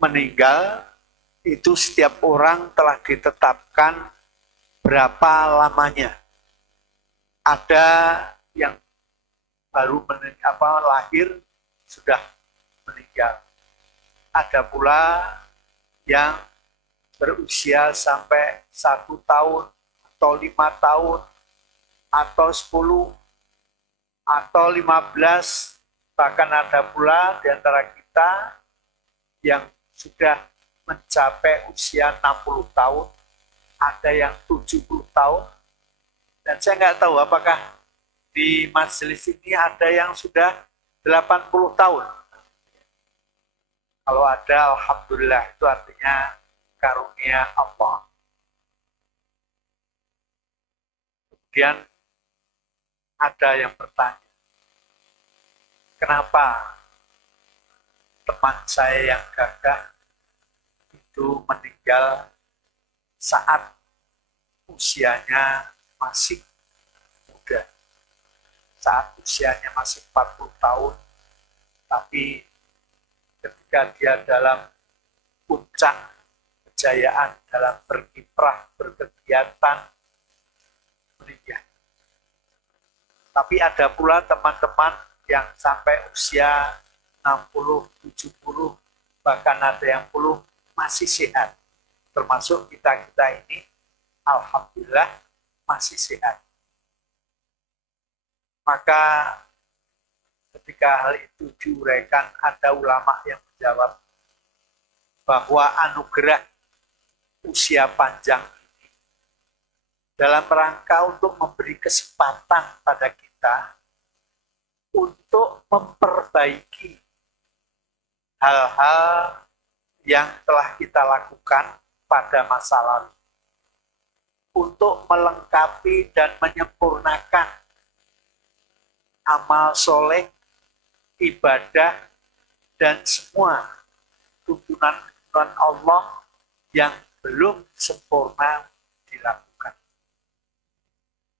meninggal itu setiap orang telah ditetapkan berapa lamanya. Ada yang baru lahir sudah meninggal. Ada pula yang berusia sampai 1 tahun atau 5 tahun atau 10 atau 15, bahkan ada pula di antara kita yang sudah mencapai usia 60 tahun, ada yang 70 tahun, dan saya nggak tahu apakah di majelis ini ada yang sudah 80 tahun. Kalau ada, alhamdulillah, itu artinya karunia Allah. Kemudian ada yang bertanya, kenapa teman saya yang gagah itu meninggal saat usianya masih muda, saat usianya masih 40 tahun, tapi ketika dia dalam puncak kejayaan dalam berkiprah, berkegiatan, meninggal. Tapi ada pula teman-teman yang sampai usia 60, 70, bahkan ada yang 10 masih sehat. Termasuk kita-kita ini, alhamdulillah masih sehat. Maka ketika hal itu diuraikan, ada ulama yang menjawab bahwa anugerah usia panjang ini dalam rangka untuk memberi kesempatan pada kita untuk memperbaiki hal-hal yang telah kita lakukan pada masa lalu, untuk melengkapi dan menyempurnakan amal soleh, ibadah, dan semua tuntunan Allah yang belum sempurna dilakukan.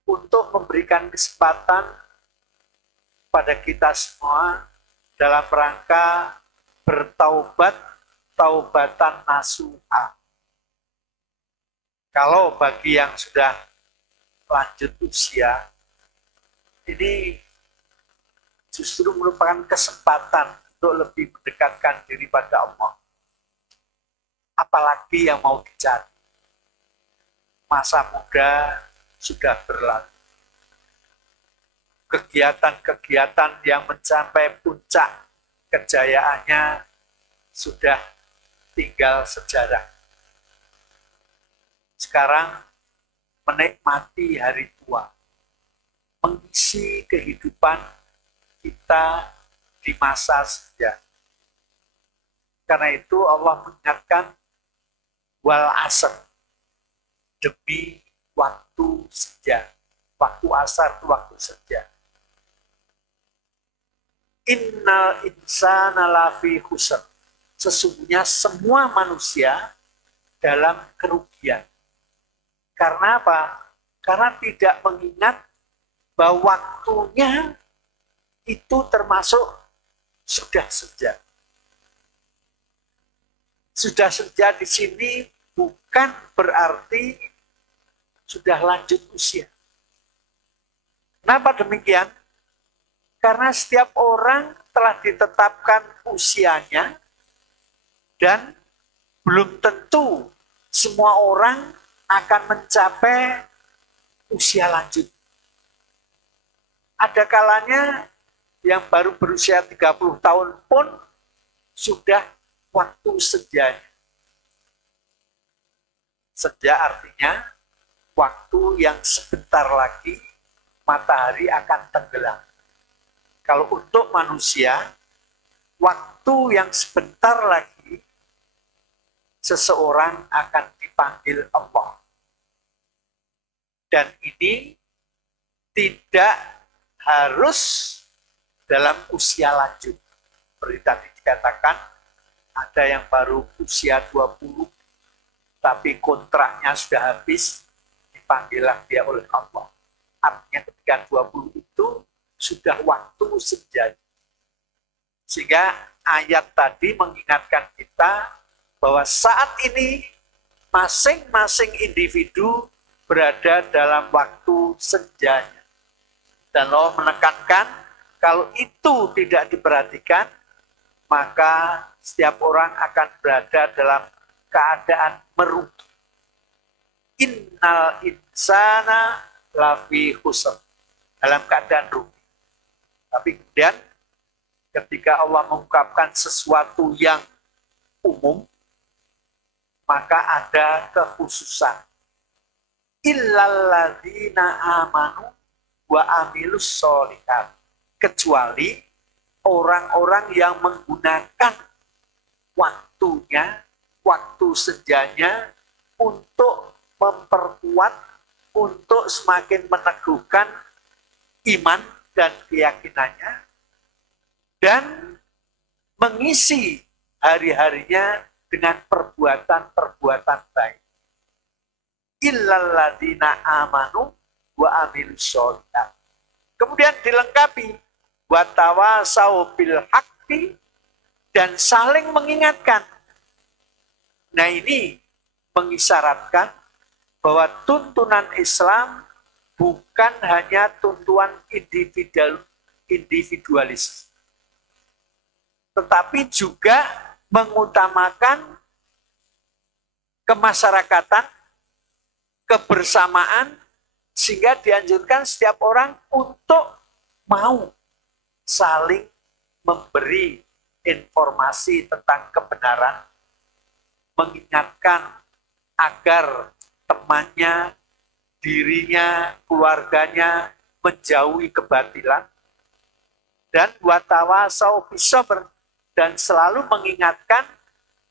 Untuk memberikan kesempatan pada kita semua dalam rangka bertaubat, taubatan nasuha. Kalau bagi yang sudah lanjut usia, ini justru merupakan kesempatan untuk lebih mendekatkan diri pada Allah. Apalagi yang mau dicari. Masa muda sudah berlalu. Kegiatan-kegiatan yang mencapai puncak kejayaannya sudah tinggal sejarah. Sekarang menikmati hari tua, mengisi kehidupan kita di masa senja. Karena itu Allah mengingatkan wal asr, demi waktu senja, waktu asar itu waktu senja. Innal insana lafi khusr, sesungguhnya semua manusia dalam kerugian. Karena apa? Karena tidak mengingat bahwa waktunya itu termasuk sudah senja. Sudah senja di sini bukan berarti sudah lanjut usia. Kenapa demikian? Karena setiap orang telah ditetapkan usianya dan belum tentu semua orang akan mencapai usia lanjut. Ada kalanya yang baru berusia 30 tahun pun sudah waktu senjanya. Senja artinya waktu yang sebentar lagi matahari akan tenggelam. Kalau untuk manusia, waktu yang sebentar lagi seseorang akan dipanggil Allah. Dan ini tidak harus dalam usia lanjut. Seperti tadi dikatakan, ada yang baru usia 20, tapi kontraknya sudah habis, dipanggillah dia oleh Allah. Artinya ketika 20 itu sudah waktu senja. Sehingga ayat tadi mengingatkan kita bahwa saat ini masing-masing individu berada dalam waktu senjanya. Dan Allah menekankan kalau itu tidak diperhatikan, maka setiap orang akan berada dalam keadaan merugi. Innal insana lafi khusr, dalam keadaan rugi. Tapi kemudian ketika Allah mengungkapkan sesuatu yang umum, maka ada kekhususan. Illalladzina amanu wa amilus sholihat, kecuali orang-orang yang menggunakan waktunya, waktu senjanya untuk memperkuat, untuk semakin meneguhkan iman dan keyakinannya, dan mengisi hari-harinya dengan perbuatan-perbuatan baik. Illalladzina amanu wa amilus sholihat. Kemudian dilengkapi wa tawasau bil haqqi, dan saling mengingatkan. Nah, ini mengisyaratkan bahwa tuntunan Islam bukan hanya tuntunan individualis, tetapi juga mengutamakan kemasyarakatan, kebersamaan, sehingga dianjurkan setiap orang untuk mau saling memberi informasi tentang kebenaran, mengingatkan agar temannya, dirinya, keluarganya menjauhi kebatilan, dan watawasau bisabr, dan selalu mengingatkan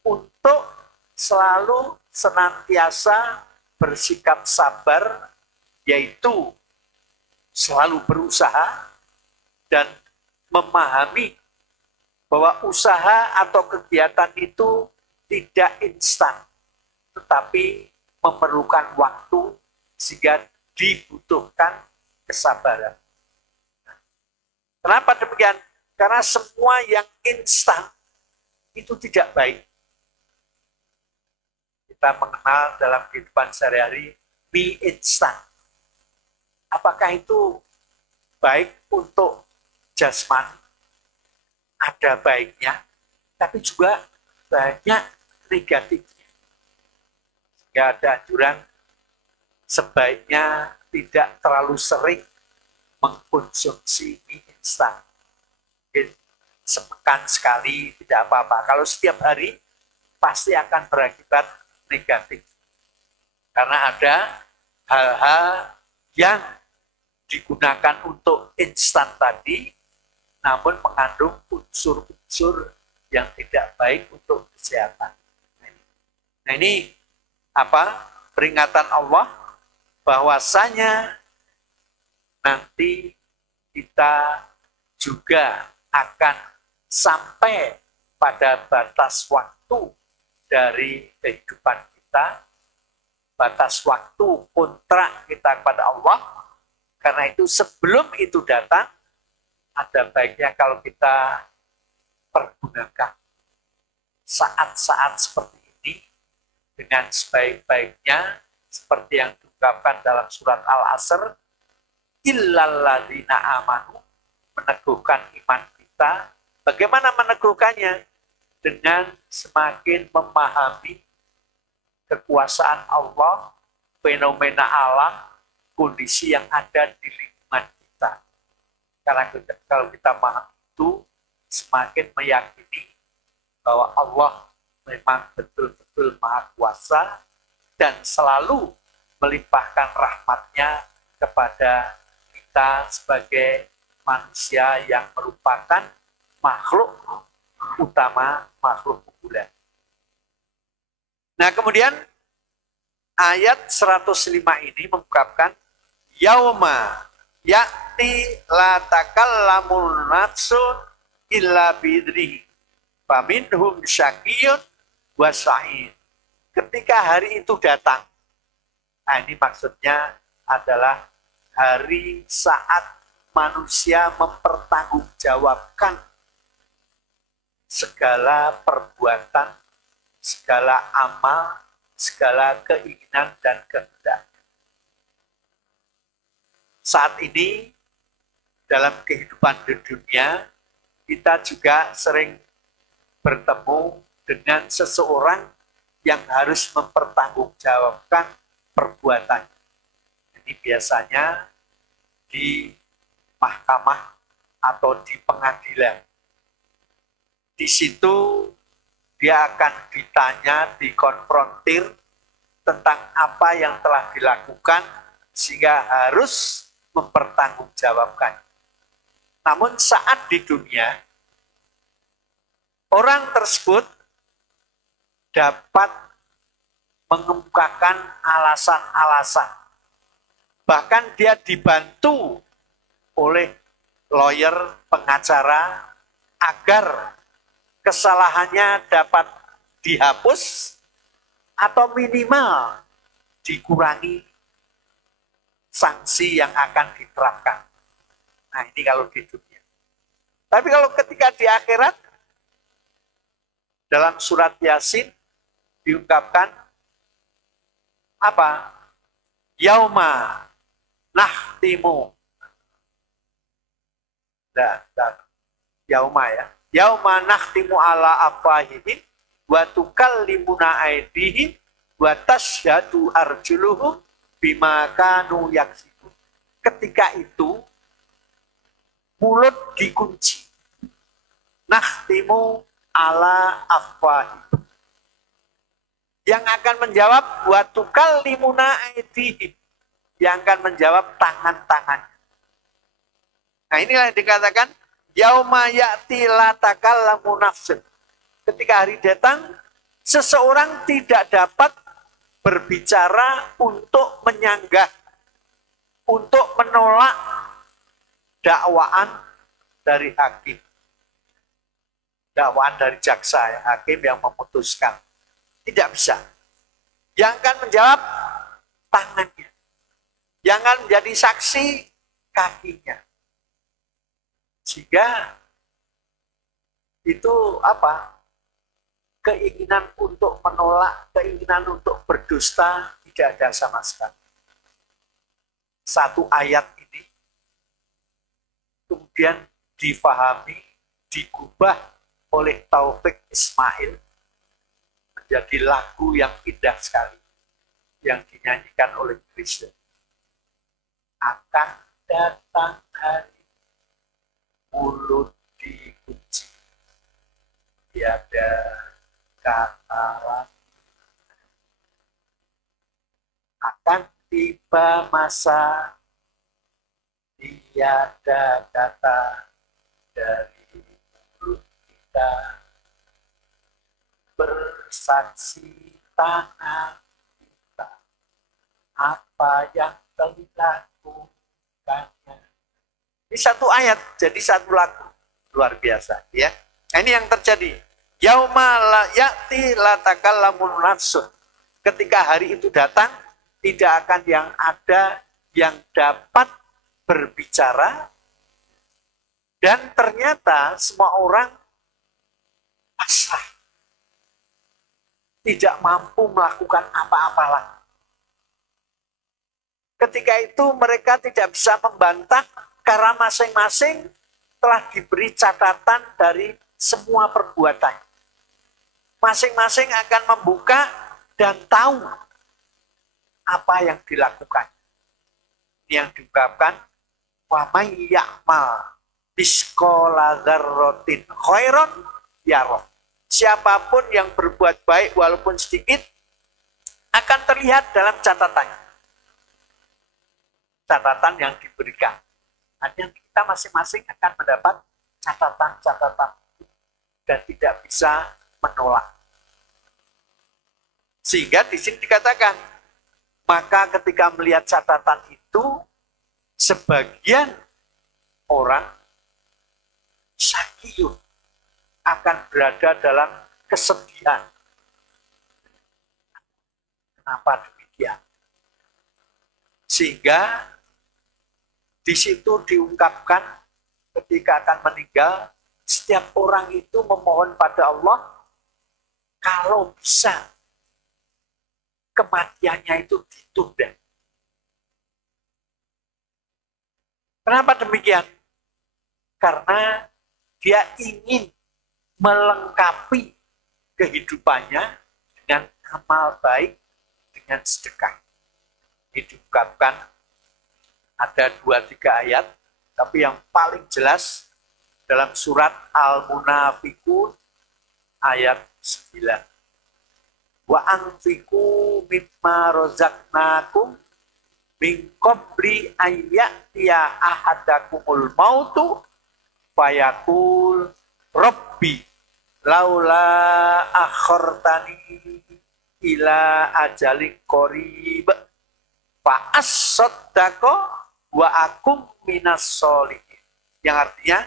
untuk selalu senantiasa bersikap sabar, yaitu selalu berusaha dan memahami bahwa usaha atau kegiatan itu tidak instan, tetapi memerlukan waktu sehingga dibutuhkan kesabaran. Kenapa demikian? Karena semua yang instan itu tidak baik. Kita mengenal dalam kehidupan sehari-hari mie instan. Apakah itu baik untuk jasmani? Ada baiknya, tapi juga banyak negatifnya. Jika ada anjuran, sebaiknya tidak terlalu sering mengkonsumsi mie instan. Sepekan sekali tidak apa-apa. Kalau setiap hari pasti akan berakibat negatif. Karena ada hal-hal yang digunakan untuk instan tadi, namun mengandung unsur-unsur yang tidak baik untuk kesehatan. Nah, ini apa? Peringatan Allah bahwasanya nanti kita juga akan sampai pada batas waktu dari kehidupan kita, batas waktu kontrak kita kepada Allah. Karena itu sebelum itu datang, ada baiknya kalau kita pergunakan saat-saat seperti ini dengan sebaik-baiknya, seperti yang diungkapkan dalam surat Al-Asr, illalladzina amanu, meneguhkan iman kita. Bagaimana meneguhkannya? Dengan semakin memahami kekuasaan Allah, fenomena alam, kondisi yang ada di lingkungan kita. Karena kalau kita memahami itu, semakin meyakini bahwa Allah memang betul-betul Maha Kuasa dan selalu melimpahkan rahmat-Nya kepada kita sebagai manusia yang merupakan makhluk utama, makhluk unggulan. Nah, kemudian ayat 105 ini mengungkapkan yauma ya'ti la takallamu nafsun illa bi'idnihi faminhum syaqiyyun wa sa'id. Ketika hari itu datang. Nah, ini maksudnya adalah hari saat manusia mempertanggungjawabkan segala perbuatan segala amal, segala keinginan dan kehendak. Saat ini dalam kehidupan di dunia, kita juga sering bertemu dengan seseorang yang harus mempertanggungjawabkan perbuatan. Ini biasanya di mahkamah atau di pengadilan. Di situ dia akan ditanya, dikonfrontir tentang apa yang telah dilakukan sehingga harus mempertanggungjawabkan. Namun saat di dunia, orang tersebut dapat mengemukakan alasan-alasan. Bahkan dia dibantu oleh lawyer, pengacara, agar kesalahannya dapat dihapus atau minimal dikurangi sanksi yang akan diterapkan. Nah, ini kalau di dunia. Tapi kalau ketika di akhirat, dalam surat Yasin diungkapkan apa? Yauma nahtimu. Yauma ya. Yauma nahtimu ala afwahihim wa tukallimuna aydihim wa tasyhadu arjuluhum bima kanu yaksibun. Ketika itu mulut dikunci. Nahtimu ala afwahihim. Yang akan menjawab wa tukallimuna aydihim. Yang akan menjawab tangan-tangan. Nah, inilah yang dikatakan yauma ya'ti la takallamu nafsun. Ketika hari datang, seseorang tidak dapat berbicara untuk menyanggah, untuk menolak dakwaan dari hakim. Dakwaan dari jaksa, hakim yang memutuskan. Tidak bisa. Yang akan menjawab tangannya. Yang akan menjadi saksi kakinya. Sehingga itu apa? Keinginan untuk menolak, keinginan untuk berdusta tidak ada sama sekali. Satu ayat ini kemudian difahami, digubah oleh Taufik Ismail menjadi lagu yang indah sekali yang dinyanyikan oleh Krisya. Akan datang hari mulut dikunci, tiada kata lagi. Akan tiba masa tiada kata dari mulut kita, bersaksi tangan kita apa yang dilakukannya. Ini satu ayat jadi satu lagu, luar biasa ya. Nah, ini yang terjadi. Yauma la ya'ti la takallamun nafsun. Ketika hari itu datang, tidak akan yang ada yang dapat berbicara, dan ternyata semua orang pasrah, tidak mampu melakukan apa-apa lagi. Ketika itu mereka tidak bisa membantah karena masing-masing telah diberi catatan dari semua perbuatan. Masing-masing akan membuka dan tahu apa yang dilakukan. Ini yang diungkapkan, wa may ya'mal misqala dzarratin khairan yarah. Siapapun yang berbuat baik walaupun sedikit akan terlihat dalam catatannya. Catatan yang diberikan. Artinya kita masing-masing akan mendapat catatan-catatan dan tidak bisa menolak. Sehingga di sini dikatakan, maka ketika melihat catatan itu, sebagian orang syakiyun akan berada dalam kesedihan. Kenapa demikian? Sehingga di situ diungkapkan ketika akan meninggal, setiap orang itu memohon pada Allah kalau bisa kematiannya itu ditunda. Kenapa demikian? Karena dia ingin melengkapi kehidupannya dengan amal baik, dengan sedekah. Ini diungkapkan ada 2-3 ayat, tapi yang paling jelas dalam surat Al-Munafiqun ayat 9. Wa anfiqu mimma razaqnakum min qabli ayyatiya ahadakumul mautu fayaqul rabbi laula akhartani ila ajalin qarib fa as-saddaqa wa akum minas sholihin. Yang artinya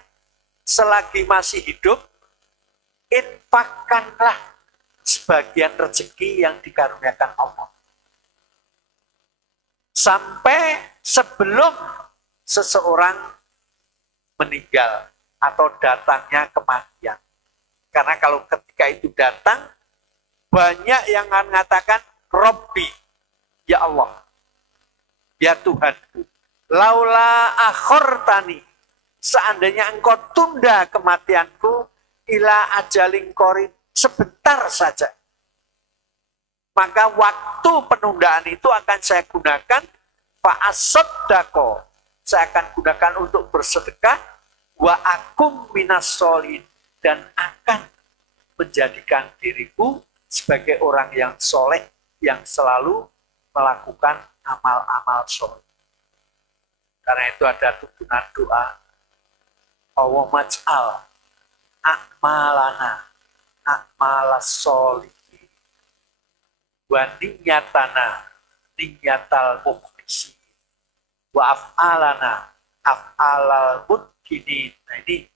selagi masih hidup infakkanlah sebagian rezeki yang dikaruniakan Allah. Sampai sebelum seseorang meninggal atau datangnya kematian. Karena kalau ketika itu datang, banyak yang akan mengatakan, Robbi, ya Allah, ya Tuhanku, laula akhortani, seandainya engkau tunda kematianku, ila ajalin qarib, sebentar saja. Maka waktu penundaan itu akan saya gunakan fa'asaddaqo. Saya akan gunakan untuk bersedekah wa akum minas sholihin, dan akan menjadikan diriku sebagai orang yang soleh yang selalu melakukan amal-amal soleh. Karena itu ada tuntunan doa. Allahumma ij'al a'malana a'malas sholihin wa niyatana niyatal mukhlisin wa af'alana af'alal mudkinin. Nah, ini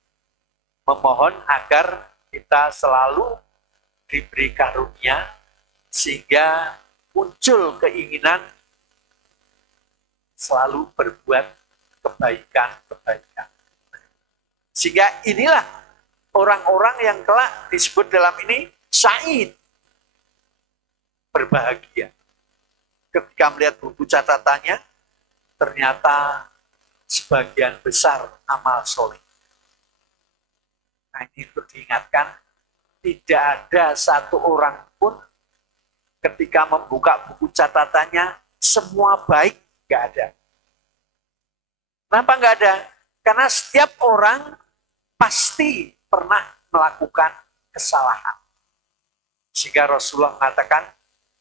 memohon agar kita selalu diberi karunia sehingga muncul keinginan selalu berbuat kebaikan-kebaikan. Sehingga inilah orang-orang yang kelak disebut dalam ini sa'id, berbahagia. Ketika melihat buku catatannya, ternyata sebagian besar amal soleh. Nah, ini untuk diingatkan, tidak ada satu orang pun ketika membuka buku catatannya semua baik, nggak ada. Kenapa nggak ada? Karena setiap orang pasti pernah melakukan kesalahan. Sehingga Rasulullah mengatakan,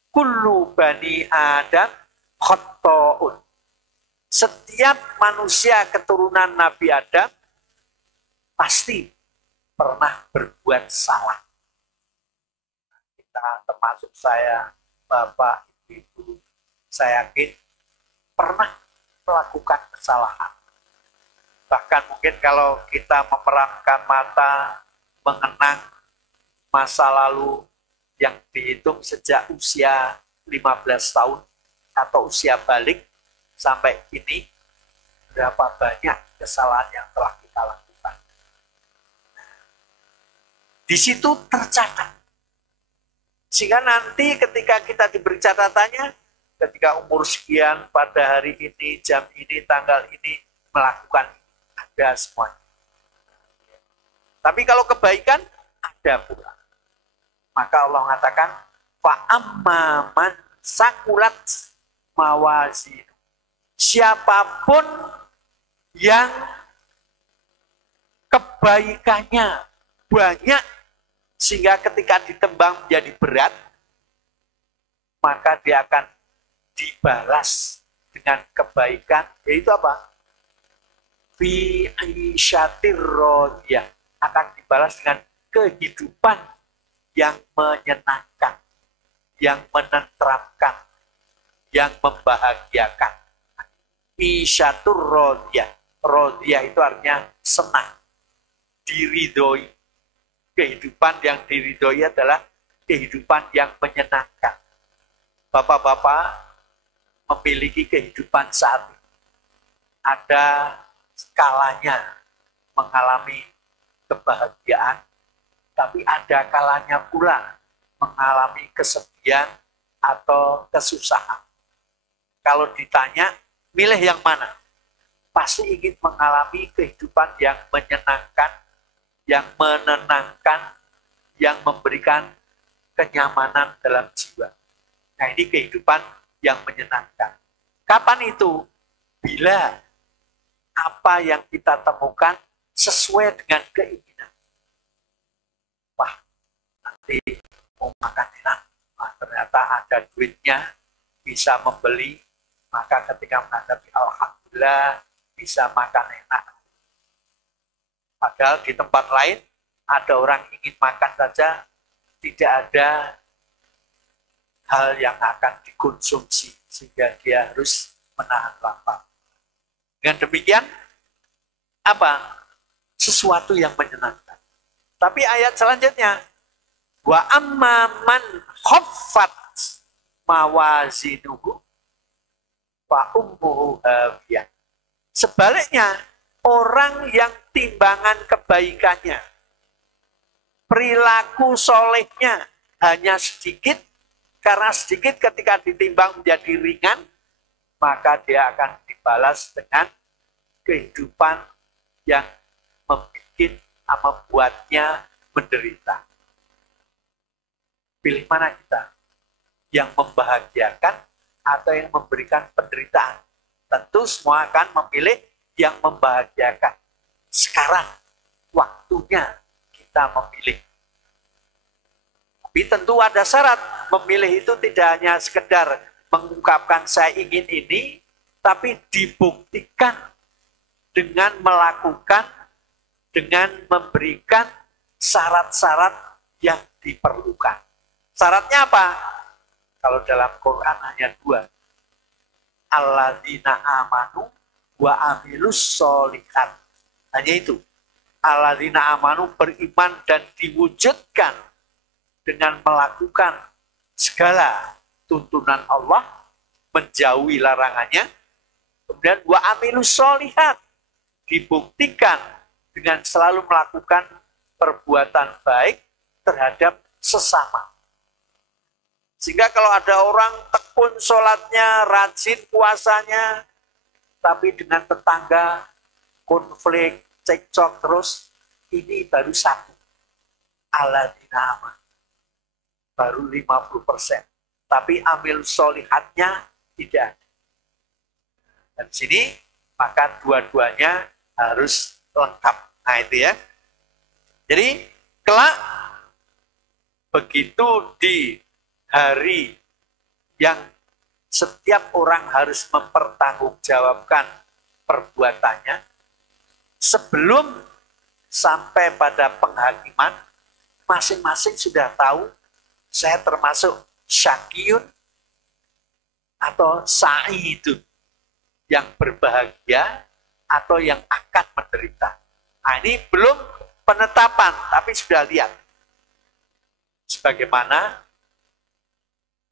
kullu bani Adam khotta'un. Setiap manusia keturunan Nabi Adam pasti pernah berbuat salah. Kita termasuk saya, Bapak, Ibu, saya yakin pernah melakukan kesalahan. Bahkan mungkin kalau kita memeramkan mata, mengenang masa lalu yang dihitung sejak usia 15 tahun atau usia balik sampai ini, berapa banyak kesalahan yang telah kita lakukan. Di situ tercatat. Sehingga nanti ketika kita diberi catatannya, ketika umur sekian, pada hari ini, jam ini, tanggal ini, melakukan ada semuanya. Tapi kalau kebaikan, ada pula. Maka Allah mengatakan, fa'amma man sakulat mawazin. Siapapun yang kebaikannya banyak, sehingga ketika ditembang menjadi berat, maka dia akan dibalas dengan kebaikan, yaitu apa? Fi aisyatir radiyah, akan dibalas dengan kehidupan yang menyenangkan, yang menenteramkan, yang membahagiakan. Isyatur radiyah. Radiyah itu artinya senang, diridhoi. Kehidupan yang diridhoi adalah kehidupan yang menyenangkan. Bapak-bapak memiliki kehidupan saat ini. Ada skalanya mengalami kebahagiaan, tapi ada kalanya pula mengalami kesedihan atau kesusahan. Kalau ditanya, milih yang mana? Pasti ingin mengalami kehidupan yang menyenangkan, yang menenangkan, yang memberikan kenyamanan dalam jiwa. Nah, ini kehidupan yang menyenangkan. Kapan itu? Bila apa yang kita temukan sesuai dengan keinginan. Wah, nanti mau makan enak, nah, ternyata ada duitnya, bisa membeli, maka ketika menghadapi alhamdulillah bisa makan enak. Padahal di tempat lain ada orang ingin makan saja, tidak ada hal yang akan dikonsumsi sehingga dia harus menahan lapar. Dengan demikian, apa? Sesuatu yang menyenangkan. Tapi ayat selanjutnya, wa amma man khaffat mawazinuhu fa ummuhu hawiyah. Sebaliknya, orang yang timbangan kebaikannya, perilaku solehnya hanya sedikit, karena sedikit ketika ditimbang menjadi ringan, maka dia akan dibalas dengan kehidupan yang membuatnya menderita. Pilih mana kita? Yang membahagiakan atau yang memberikan penderitaan? Tentu semua akan memilih yang membahagiakan. Sekarang waktunya kita memilih. Tapi tentu ada syarat. Memilih itu tidak hanya sekedar mengungkapkan saya ingin ini, tapi dibuktikan dengan melakukan, dengan memberikan syarat-syarat yang diperlukan. Syaratnya apa? Kalau dalam Quran hanya 2. Alladzina amanu wa amilus sholihat. Hanya itu. Alladzina amanu, beriman dan diwujudkan dengan melakukan segala tuntunan Allah, menjauhi larangannya. Kemudian wa amilus sholihat, dibuktikan dengan selalu melakukan perbuatan baik terhadap sesama. Sehingga kalau ada orang tekun sholatnya, rajin puasanya, tapi dengan tetangga konflik, cekcok terus, ini baru 1. Alladzina amanu, baru 50%. Tapi amil sholihatnya tidak. Dan sini maka dua-duanya harus lengkap. Nah itu ya. Jadi kelak begitu di hari yang setiap orang harus mempertanggungjawabkan perbuatannya, sebelum sampai pada penghakiman, masing-masing sudah tahu saya termasuk syakiyun atau sa'idun, yang berbahagia atau yang akan menderita. Nah, ini belum penetapan, tapi sudah lihat. Sebagaimana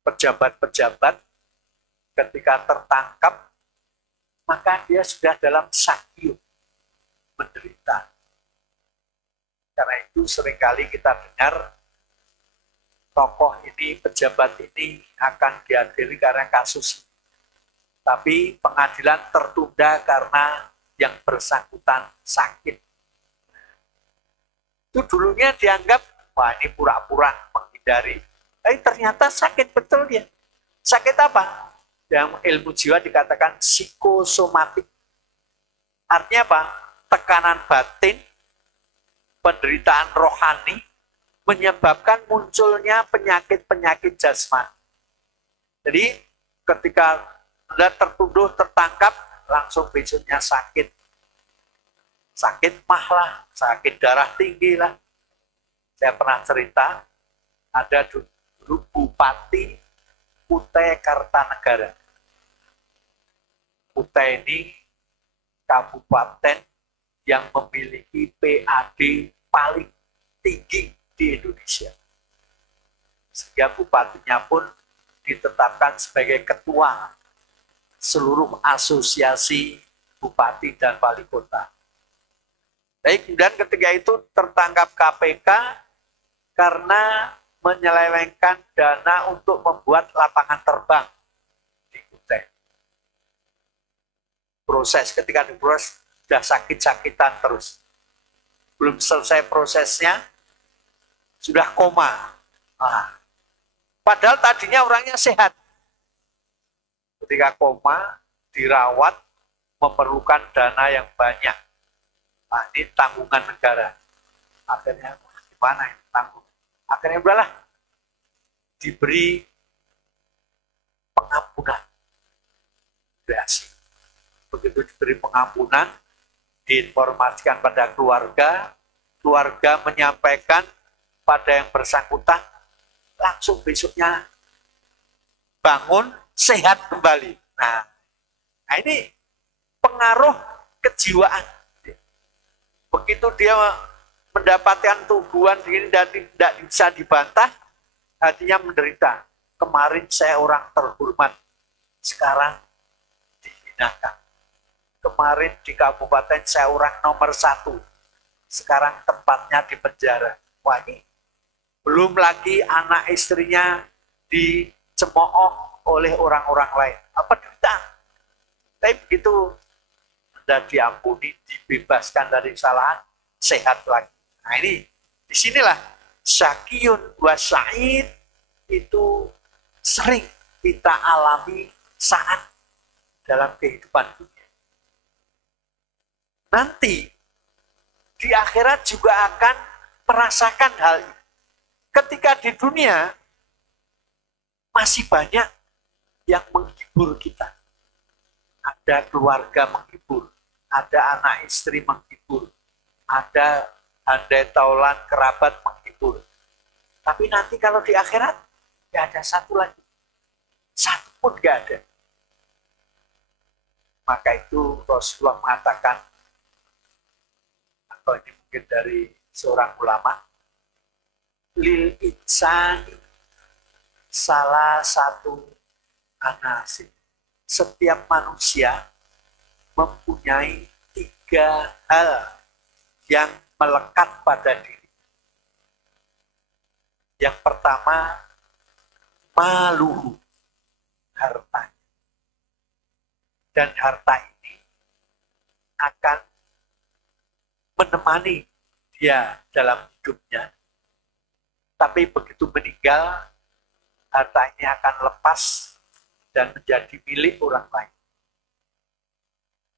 pejabat-pejabat ketika tertangkap, maka dia sudah dalam syakiyun, menderita. Karena itu seringkali kita dengar tokoh ini, pejabat ini akan diadili karena kasus. Tapi pengadilan tertunda karena yang bersangkutan sakit. Itu dulunya dianggap, wah ini pura-pura menghindari. Tapi ternyata sakit betul dia. Sakit apa? Dalam ilmu jiwa dikatakan psikosomatik. Artinya apa? Tekanan batin, penderitaan rohani, menyebabkan munculnya penyakit-penyakit jasmani. Jadi ketika Anda tertuduh, tertangkap, langsung besoknya sakit. Sakit mah lah, sakit darah tinggi lah. Saya pernah cerita, ada dulu Bupati Kutai Kartanegara. Kutai ini kabupaten yang memiliki PAD paling tinggi di Indonesia. Sehingga bupatinya pun ditetapkan sebagai ketua seluruh asosiasi bupati dan wali kota. Baik, kemudian ketika itu tertangkap KPK karena menyelewengkan dana untuk membuat lapangan terbang di Kutai. Proses ketika diproses sudah sakit-sakitan terus. Belum selesai prosesnya sudah koma. Nah, padahal tadinya orangnya sehat. Ketika koma, dirawat, memerlukan dana yang banyak. Nah, ini tanggungan negara. Akhirnya gimana ini tanggung? Akhirnya udahlah diberi pengampunan. Berhasil. Begitu diberi pengampunan, diinformasikan pada keluarga, keluarga menyampaikan pada yang bersangkutan, langsung besoknya bangun, sehat kembali. Nah ini pengaruh kejiwaan. Begitu dia mendapatkan tubuhan ini dan tidak bisa dibantah, hatinya menderita. Kemarin saya orang terhormat, sekarang dihinakan. Kemarin di kabupaten saya orang nomor 1, sekarang tempatnya di penjara. Wah, ini belum lagi anak istrinya dicemooh oleh orang-orang lain. Apa derita? Tapi begitu sudah diampuni, dibebaskan dari kesalahan, sehat lagi. Nah ini, disinilah syakiyun wa sa'id itu sering kita alami saat dalam kehidupan dunia. Nanti di akhirat juga akan merasakan hal ini. Ketika di dunia masih banyak yang menghibur kita. Ada keluarga menghibur, ada anak istri menghibur, ada handai taulan kerabat menghibur. Tapi nanti kalau di akhirat tidak ada satu lagi. Satu pun tidak ada. Maka itu Rasulullah mengatakan, atau ini mungkin dari seorang ulama, lil insani salah satu anasib. Setiap manusia mempunyai 3 hal yang melekat pada diri. Yang pertama, maluhu, harta. Dan harta ini akan menemani dia dalam hidupnya. Tapi begitu meninggal, harta ini akan lepas dan menjadi milik orang lain.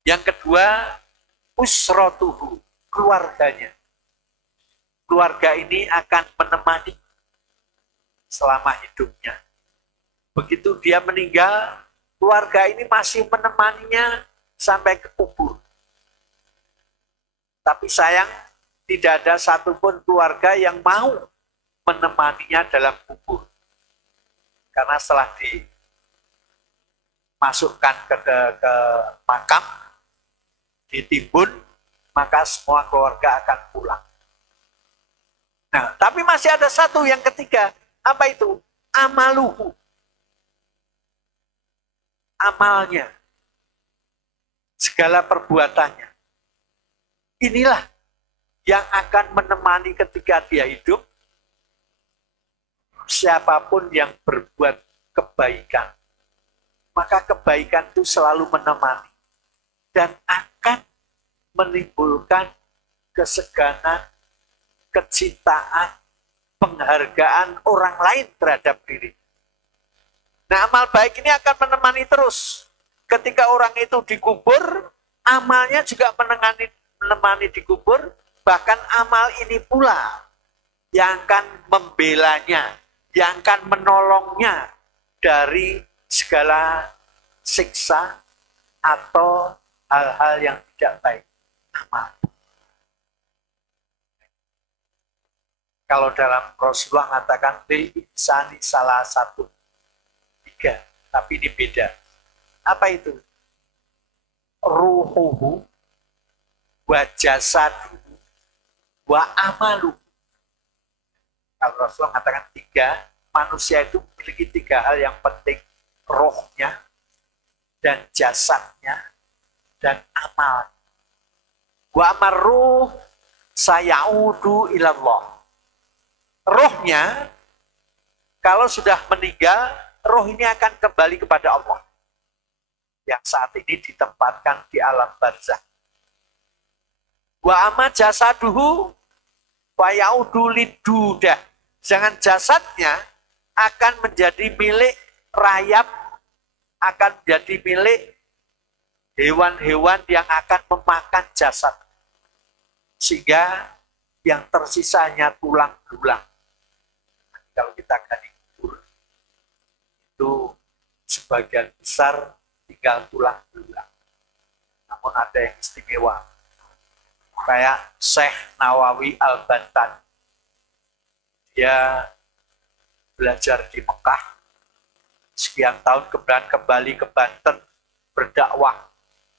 Yang kedua, usrotuhu, keluarganya. Keluarga ini akan menemani selama hidupnya. Begitu dia meninggal, keluarga ini masih menemaninya sampai ke kubur. Tapi sayang, tidak ada satupun keluarga yang mau menemaninya dalam kubur. Karena setelah dimasukkan ke makam, ditimbun, maka semua keluarga akan pulang. Nah, tapi masih ada satu yang ketiga. Apa itu? Amaluhu. Amalnya. Segala perbuatannya. Inilah yang akan menemani ketika dia hidup. Siapapun yang berbuat kebaikan, maka kebaikan itu selalu menemani dan akan menimbulkan keseganan, kecintaan, penghargaan orang lain terhadap diri. Nah, amal baik ini akan menemani terus. Ketika orang itu dikubur, amalnya juga menemani dikubur, bahkan amal ini pula yang akan membelanya, yang akan menolongnya dari segala siksa atau hal-hal yang tidak baik. Amal. Kalau dalam Rasulullah mengatakan lil insani salah satu 3, tapi ini beda. Apa itu? Ruhuhu wa jasaduhu wa amalu. Kalau Rasulullah mengatakan 3, manusia itu memiliki 3 hal yang penting. Rohnya, dan jasadnya, dan amal. Wa amaruh sayaudu ilallah. Rohnya Kalau sudah meninggal, roh ini akan kembali kepada Allah. Yang saat ini ditempatkan di alam barzakh. Wa amma jasaduhu wa yaudu lidudah. Jangan jasadnya akan menjadi milik rayap, akan menjadi milik hewan-hewan yang akan memakan jasad. Sehingga yang tersisanya tulang belulang. Kalau kita akan dikubur, itu sebagian besar tinggal tulang belulang. Namun ada yang istimewa. Kayak Syekh Nawawi Al-Bantan. Dia belajar di Mekah. Sekian tahun kemudian kembali ke Banten berdakwah.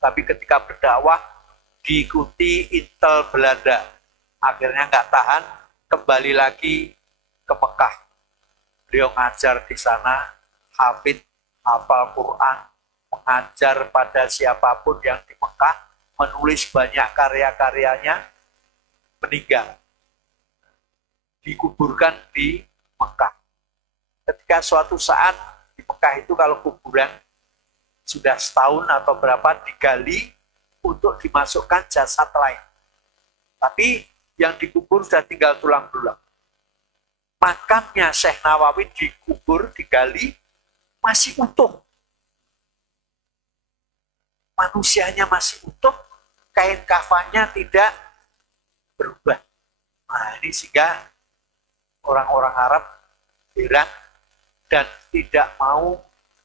Tapi ketika berdakwah diikuti intel Belanda. Akhirnya nggak tahan, kembali lagi ke Mekah. Beliau ngajar di sana, hafid, hafal Quran, mengajar pada siapapun yang di Mekah, menulis banyak karya-karyanya, meninggal. Dikuburkan di Mekah. Ketika suatu saat di Mekah itu kalau kuburan sudah setahun atau berapa digali untuk dimasukkan jasad lain. Tapi yang dikubur sudah tinggal tulang belulang. Makamnya Syekh Nawawi dikubur, digali, masih utuh. Manusianya masih utuh, kain kafannya tidak berubah. Nah, ini sehingga orang-orang Arab heran dan tidak mau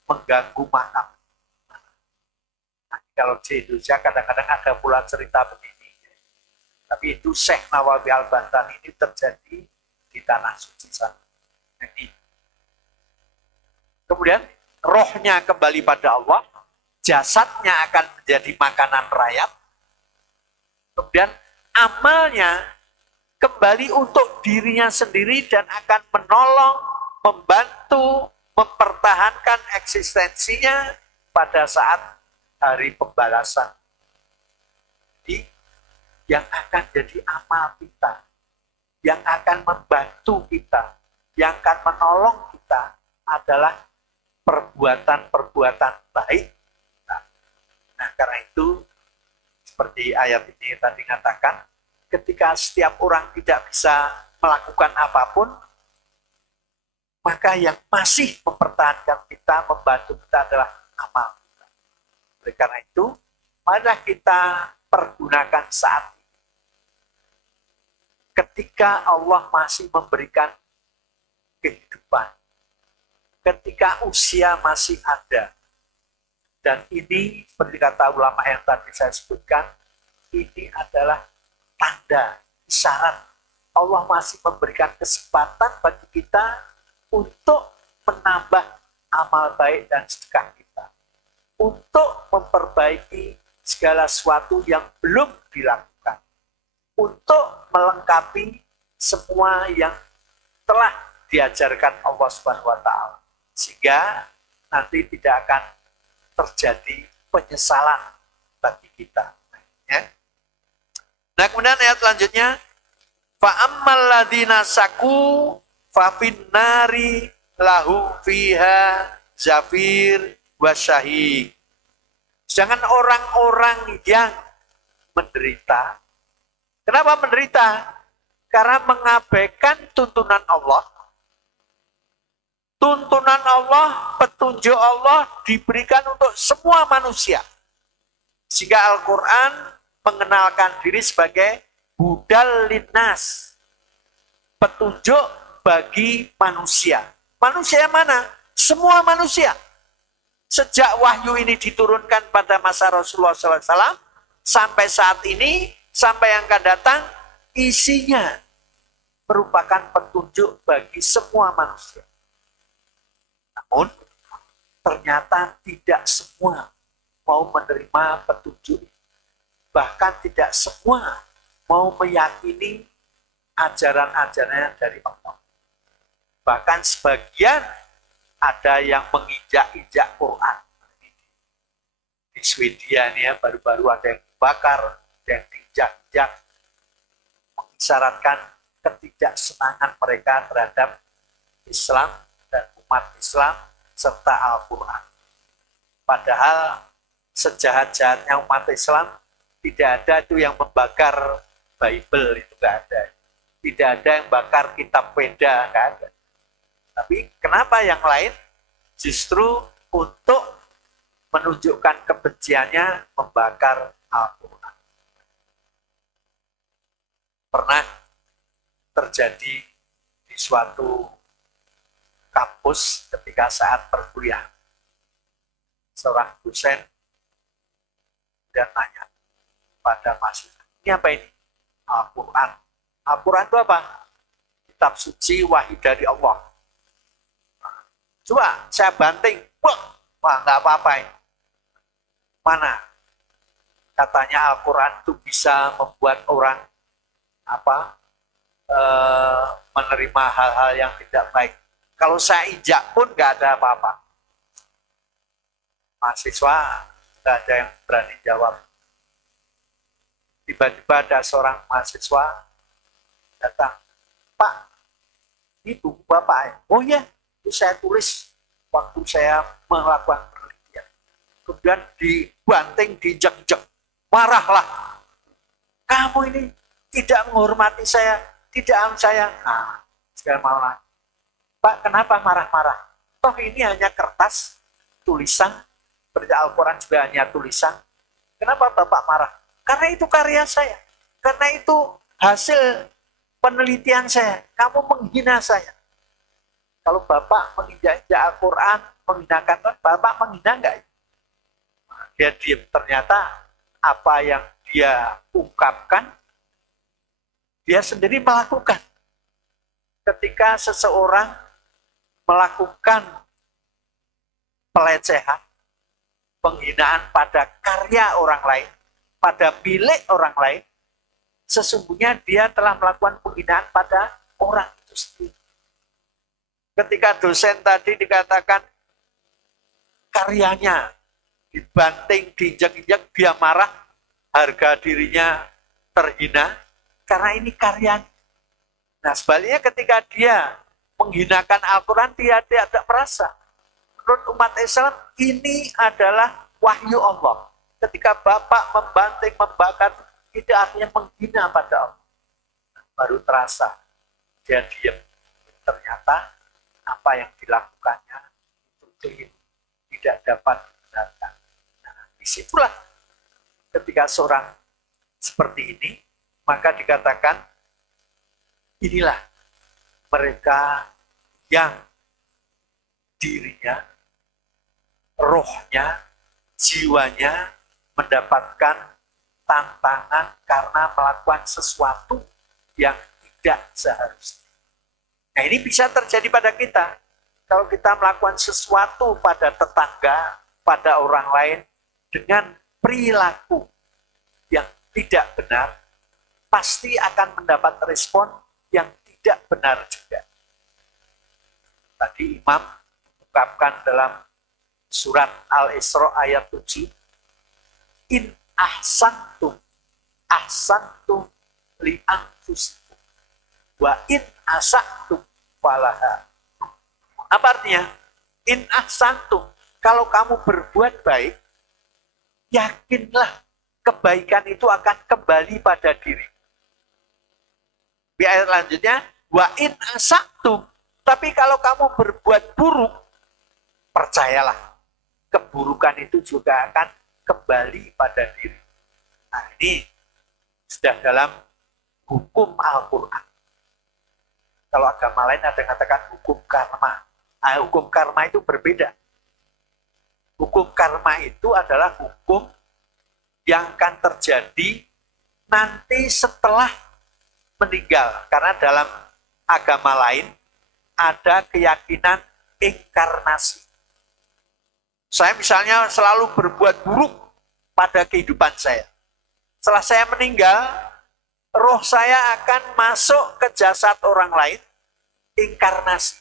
mengganggu makam. Nah, kalau di Indonesia kadang-kadang ada pula cerita begini. Tapi itu Syekh Nawawi Al-Bantan ini terjadi di tanah suci sana. Jadi, kemudian rohnya kembali pada Allah, jasadnya akan menjadi makanan rayap, kemudian amalnya kembali untuk dirinya sendiri dan akan menolong, membantu, mempertahankan eksistensinya pada saat hari pembalasan. Jadi, yang akan jadi amal kita, yang akan membantu kita, yang akan menolong kita adalah perbuatan-perbuatan baik. Nah, karena itu, seperti ayat ini tadi katakan, ketika setiap orang tidak bisa melakukan apapun, maka yang masih mempertahankan kita, membantu kita adalah amal kita. Oleh karena itu, marilah kita pergunakan saat ini. Ketika Allah masih memberikan kehidupan, ketika usia masih ada, dan ini seperti kata ulama yang tadi saya sebutkan, ini adalah tanda, isyarat Allah masih memberikan kesempatan bagi kita untuk menambah amal baik dan sedekah kita, untuk memperbaiki segala sesuatu yang belum dilakukan, untuk melengkapi semua yang telah diajarkan Allah Subhanahu wa Ta'ala, sehingga nanti tidak akan terjadi penyesalan bagi kita. Ya. Nah, kemudian ayat selanjutnya, fa ammal ladzina saku fa finnari lahu fiha zafir wasyahiq. Sedangkan orang-orang yang menderita, kenapa menderita? Karena mengabaikan tuntunan Allah. Tuntunan Allah, petunjuk Allah diberikan untuk semua manusia. Sehingga Al-Quran mengenalkan diri sebagai hudal linnas, petunjuk bagi manusia. Manusia mana? Semua manusia. Sejak wahyu ini diturunkan pada masa Rasulullah SAW, sampai saat ini, sampai yang akan datang, isinya merupakan petunjuk bagi semua manusia. Namun, ternyata tidak semua mau menerima petunjuk. Bahkan tidak semua mau meyakini ajaran-ajarannya dari Allah. Bahkan sebagian ada yang menginjak-injak Quran. Di Swedia ini ya, baru-baru ada yang dibakar, ada yang diinjak-injak, mengisyaratkan ketidaksenangan mereka terhadap Islam dan umat Islam serta Al-Quran. Padahal sejahat-jahatnya umat Islam tidak ada itu yang membakar Bible, itu nggak ada. Tidak ada yang bakar kitab Weda, nggak ada. Tapi kenapa yang lain justru untuk menunjukkan kebenciannya membakar Al-Quran? Pernah terjadi di suatu kampus ketika saat perkuliahan. Seorang dosen dan tanya pada mahasiswa, ini apa ini? Al-Quran. Al-Quran itu apa? Kitab suci wahyu dari Allah. Coba saya banting, wah nggak apa-apa ini. Mana? Katanya Al-Quran itu bisa membuat orang menerima hal-hal yang tidak baik. Kalau saya injak pun nggak ada apa-apa. Mahasiswa nggak ada yang berani jawab. Tiba-tiba ada seorang mahasiswa datang, Pak, ini buku Bapak ya? Oh iya, itu saya tulis waktu saya melakukan penelitian. Kemudian dibanting, dijek-jek, marahlah. Kamu ini tidak menghormati saya, tidak saya. Nah, sekarang malah, Pak, kenapa marah-marah? Toh ini hanya kertas, tulisan, berita Al-Quran juga hanya tulisan. Kenapa Bapak marah? Karena itu karya saya. Karena itu hasil penelitian saya. Kamu menghina saya. Kalau Bapak menginjak-injak Al-Quran, menghinakan, Bapak menghina enggak? Dia diam. Ternyata apa yang dia ungkapkan, dia sendiri melakukan. Ketika seseorang melakukan pelecehan, penghinaan pada karya orang lain, pada milik orang lain, sesungguhnya dia telah melakukan penghinaan pada orang itu sendiri. Ketika dosen tadi dikatakan karyanya dibanting, diinjak-injak, dia marah, harga dirinya terhina, karena ini karyanya. Nah sebaliknya ketika dia menghinakan Al-Quran, dia tidak merasa. Menurut umat Islam, ini adalah wahyu Allah. Ketika Bapak membanting, membakar, itu artinya menghina pada Allah. Baru terasa, dia diam. Ternyata apa yang dilakukannya itu tidak dapat dibenarkan. Nah, disitulah ketika seorang seperti ini, maka dikatakan, inilah mereka yang dirinya, rohnya, jiwanya mendapatkan tantangan karena melakukan sesuatu yang tidak seharusnya. Nah ini bisa terjadi pada kita. Kalau kita melakukan sesuatu pada tetangga, pada orang lain, dengan perilaku yang tidak benar, pasti akan mendapat respon yang tidak benar juga. Tadi Imam mengungkapkan dalam surat Al-Isra ayat 7, in ahsantum li anfusikum wa in asa'tum falaha. Apa artinya? In ahsantum, kalau kamu berbuat baik, yakinlah kebaikan itu akan kembali pada diri. Di ayat lanjutnya, wa in asa'tum, tapi kalau kamu berbuat buruk, percayalah, keburukan itu juga akan kembali pada diri. Nah ini sudah dalam hukum Al-Quran. Kalau agama lain ada yang katakan hukum karma. Nah, hukum karma itu berbeda. Hukum karma itu adalah hukum yang akan terjadi nanti setelah meninggal. Karena dalam agama lain ada keyakinan inkarnasi. Saya misalnya selalu berbuat buruk pada kehidupan saya. Setelah saya meninggal, roh saya akan masuk ke jasad orang lain, inkarnasi.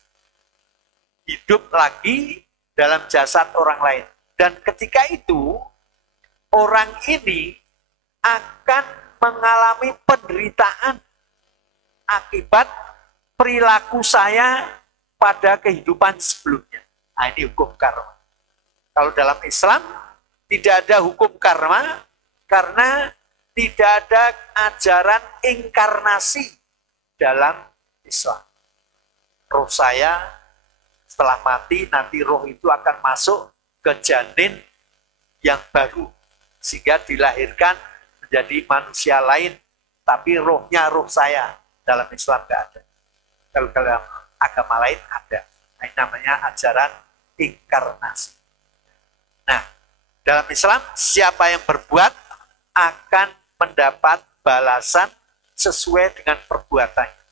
Hidup lagi dalam jasad orang lain. Dan ketika itu, orang ini akan mengalami penderitaan akibat perilaku saya pada kehidupan sebelumnya. Nah, ini hukum karma. Kalau dalam Islam tidak ada hukum karma karena tidak ada ajaran inkarnasi dalam Islam. Roh saya setelah mati nanti roh itu akan masuk ke janin yang baru sehingga dilahirkan menjadi manusia lain, tapi rohnya roh saya. Dalam Islam nggak ada. Kalau dalam agama lain ada. Nah, ini namanya ajaran inkarnasi. Nah, dalam Islam siapa yang berbuat akan mendapat balasan sesuai dengan perbuatannya.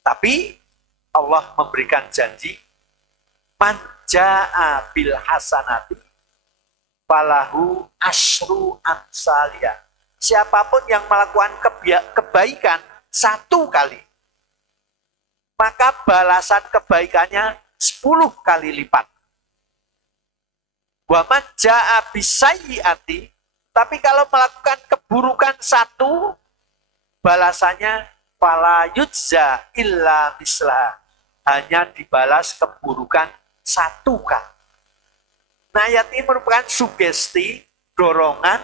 Tapi Allah memberikan janji, man jaa bil hasanati falahu asyru amsaliyah. Siapapun yang melakukan kebaikan satu kali, maka balasan kebaikannya 10 kali lipat. Wa man jaa bisayyiati, tapi kalau melakukan keburukan satu, balasannya fala yujza illa mislah, hanya dibalas keburukan satu kali. Nah, ayat ini merupakan sugesti, dorongan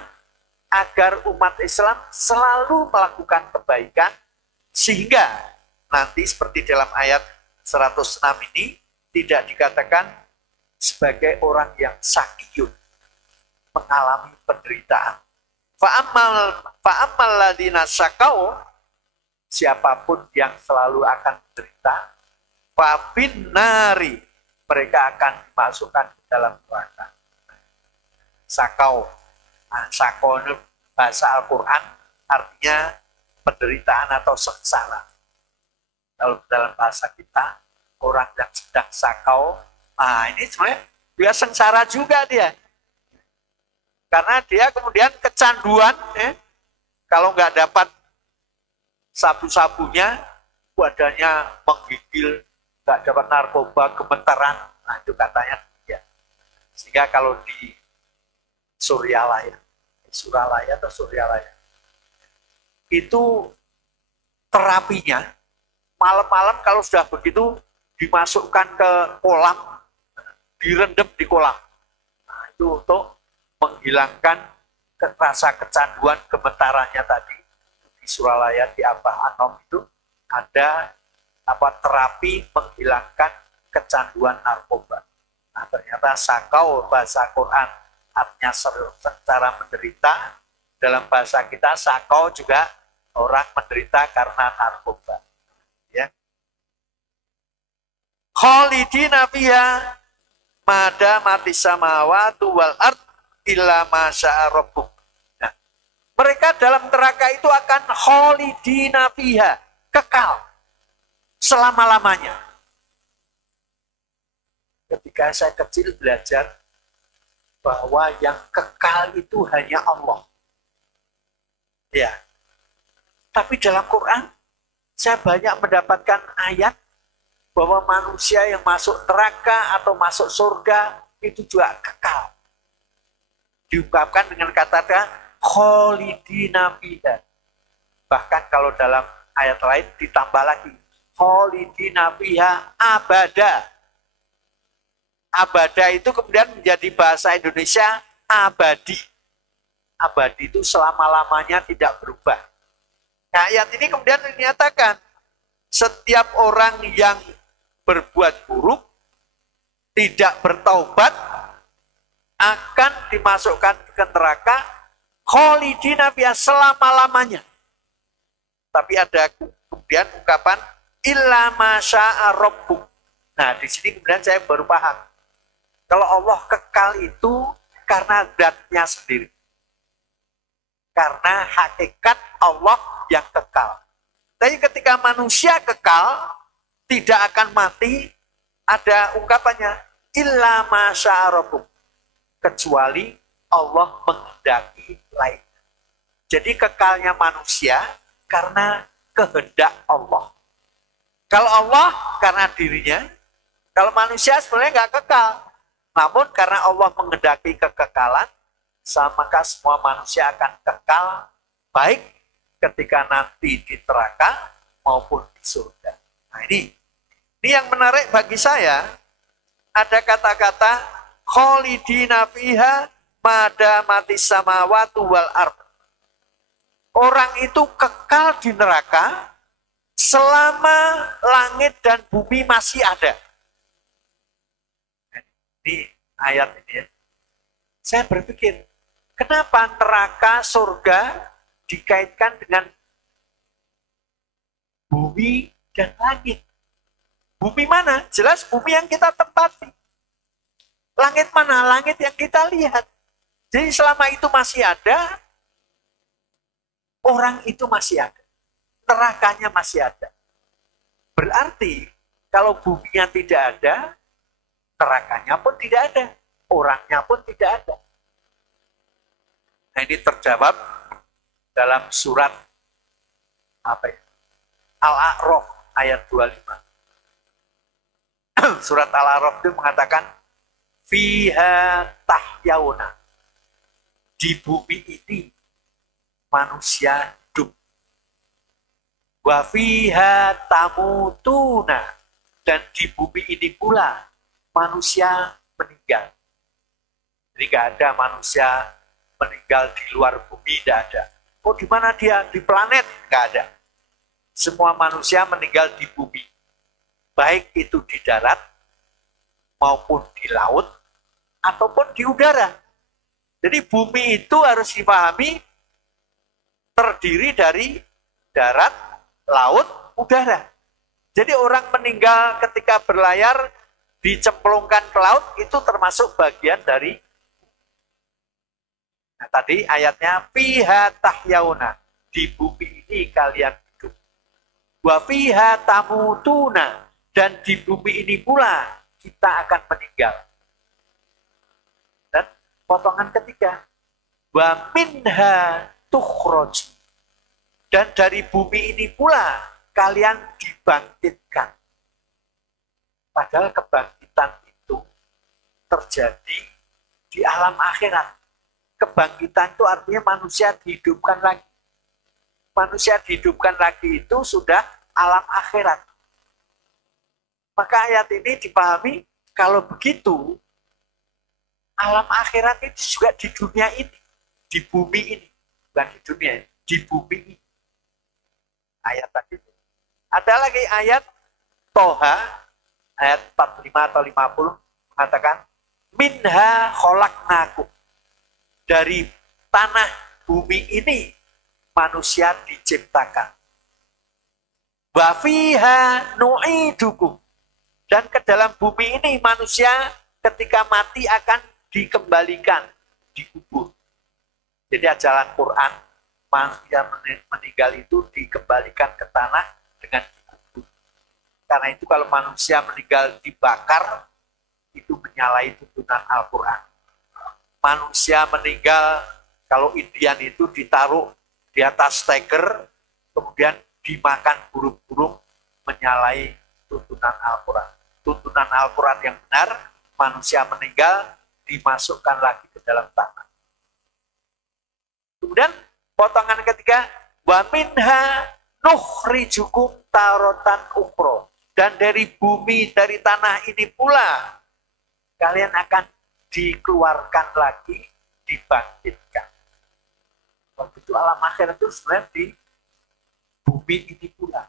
agar umat Islam selalu melakukan kebaikan, sehingga nanti seperti dalam ayat 106 ini tidak dikatakan sebagai orang yang sakiyun, mengalami penderitaan. Fa'ammal ladina syakau, siapapun yang selalu akan menderita, fa'bin nari, mereka akan dimasukkan ke dalam neraka. Sakau, sakau itu bahasa Al-Quran artinya penderitaan atau sengsara. Kalau dalam bahasa kita, orang yang sedang sakau, nah ini sebenarnya dia sengsara juga dia. Karena dia kemudian kecanduan, kalau nggak dapat sabu-sabunya, badannya menggigil, nggak dapat narkoba, gemetaran, nah itu katanya dia. Sehingga kalau di Suryalaya atau Suryalaya, itu terapinya, malam-malam kalau sudah begitu, dimasukkan ke kolam, direndam di kolam. Nah, itu untuk menghilangkan rasa kecanduan gemetarannya tadi. Di Suralaya, di Abah Anom itu ada terapi menghilangkan kecanduan narkoba. Nah, ternyata sakau bahasa Quran artinya secara menderita. Dalam bahasa kita sakau juga orang menderita karena narkoba. Ya. Khalidina fiha mada mati samawati wal ard illa ma syaa rabbuk. Nah, mereka dalam neraka itu akan khalidina fiha, kekal selama-lamanya. Ketika saya kecil belajar bahwa yang kekal itu hanya Allah. Ya. Tapi dalam Quran saya banyak mendapatkan ayat bahwa manusia yang masuk neraka atau masuk surga itu juga kekal. Diungkapkan dengan kata-kata khalidina fiha. Bahkan kalau dalam ayat lain ditambah lagi khalidina fiha abada. Abada itu kemudian menjadi bahasa Indonesia abadi. Abadi itu selama-lamanya tidak berubah. Nah, ayat ini kemudian dinyatakan setiap orang yang berbuat buruk, tidak bertaubat, akan dimasukkan ke neraka khalidina fiha selama-lamanya. Tapi ada kemudian ungkapan illa ma syaa rabbuk. Nah, di sini kemudian saya baru paham. Kalau Allah kekal itu karena zatnya sendiri. Karena hakikat Allah yang kekal. Tapi ketika manusia kekal, tidak akan mati, ada ungkapannya illa ma syaa rabbuk, kecuali Allah menghendaki lain. Jadi kekalnya manusia karena kehendak Allah. Kalau Allah karena dirinya, kalau manusia sebenarnya nggak kekal. Namun karena Allah menghendaki kekekalan, maka semua manusia akan kekal, baik ketika nanti di neraka maupun di surga. Nah, ini Ini yang menarik bagi saya, ada kata-kata khalidina fiha mada mati samawati wal ard. Orang itu kekal di neraka selama langit dan bumi masih ada. Ini ayat ini ya. Saya berpikir, kenapa neraka, surga dikaitkan dengan bumi dan langit? Bumi mana? Jelas bumi yang kita tempati. Langit mana? Langit yang kita lihat. Jadi selama itu masih ada, orang itu masih ada. Nerakanya masih ada. Berarti kalau buminya tidak ada, nerakanya pun tidak ada. Orangnya pun tidak ada. Nah, ini terjawab dalam surat apa ya? Al-A'raf ayat 25. Surat Al-A'raf itu mengatakan fiha tahyauna. Di bumi ini manusia hidup. Wa fiha tamutuna. Dan di bumi ini pula manusia meninggal. Jadi nggak ada manusia meninggal di luar bumi, tidak ada. Oh, di mana dia? Di planet? Nggak ada. Semua manusia meninggal di bumi. Baik itu di darat, maupun di laut, ataupun di udara. Jadi bumi itu harus dipahami terdiri dari darat, laut, udara. Jadi orang meninggal ketika berlayar, dicemplungkan ke laut, itu termasuk bagian dari. Nah, tadi ayatnya, fiha tahyauna. Di bumi ini kalian hidup. Wa fiha tamutuna. Dan di bumi ini pula kita akan meninggal. Dan potongan ketiga, wa minha tukhraj. Dan dari bumi ini pula kalian dibangkitkan. Padahal kebangkitan itu terjadi di alam akhirat. Kebangkitan itu artinya manusia dihidupkan lagi. Manusia dihidupkan lagi itu sudah alam akhirat. Maka ayat ini dipahami, kalau begitu, alam akhirat itu juga di dunia ini, di bumi ini. Bukan di dunia, di bumi ini. Ayat tadi itu. Ada lagi ayat Toha, ayat 45 atau 50, mengatakan, minha kholaknakum. Dari tanah bumi ini, manusia diciptakan. Wa fiha nu'idukum. Dan ke dalam bumi ini manusia ketika mati akan dikembalikan, dikubur. Jadi ajaran Quran, manusia meninggal itu dikembalikan ke tanah dengan dikubur. Karena itu kalau manusia meninggal dibakar, itu menyalahi tuntunan Al-Quran. Manusia meninggal, kalau Indian itu ditaruh di atas steker, kemudian dimakan burung-burung, menyalahi tuntunan Al-Quran. Tuntunan Al-Quran yang benar, manusia meninggal, dimasukkan lagi ke dalam tanah. Kemudian potongan ketiga, wa minha nukhrijukum tarotan ukhra. Dan dari bumi, dari tanah ini pula, kalian akan dikeluarkan lagi, dibangkitkan. Waktu itu alam akhirat itu sebenarnya di bumi ini pula.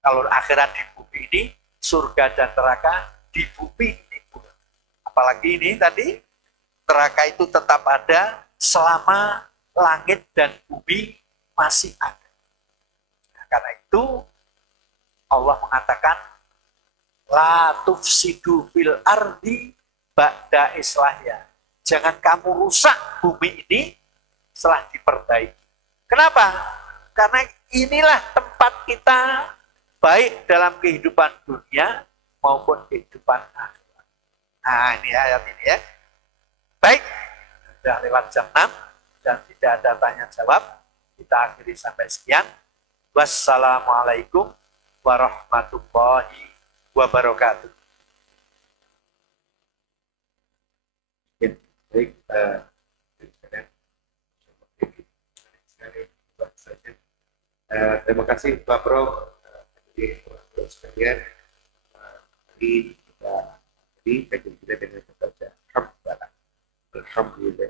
Kalau akhirat di bumi ini, surga dan neraka di bumi ini pula. Apalagi ini tadi, neraka itu tetap ada selama langit dan bumi masih ada. Nah, karena itu, Allah mengatakan, la tufsidu fil ardi ba'da islahya. Jangan kamu rusak bumi ini setelah diperbaiki. Kenapa? Karena inilah tempat kita baik dalam kehidupan dunia maupun kehidupan akhirat. Nah, ini ayat ini ya. Baik, sudah lewat jam 6 dan tidak ada tanya jawab. Kita akhiri sampai sekian. Wassalamualaikum warahmatullahi wabarakatuh. Baik, terima kasih Pak Prof. sekalian, mari kita kajian kita dengan membaca hamdalah. Alhamdulillah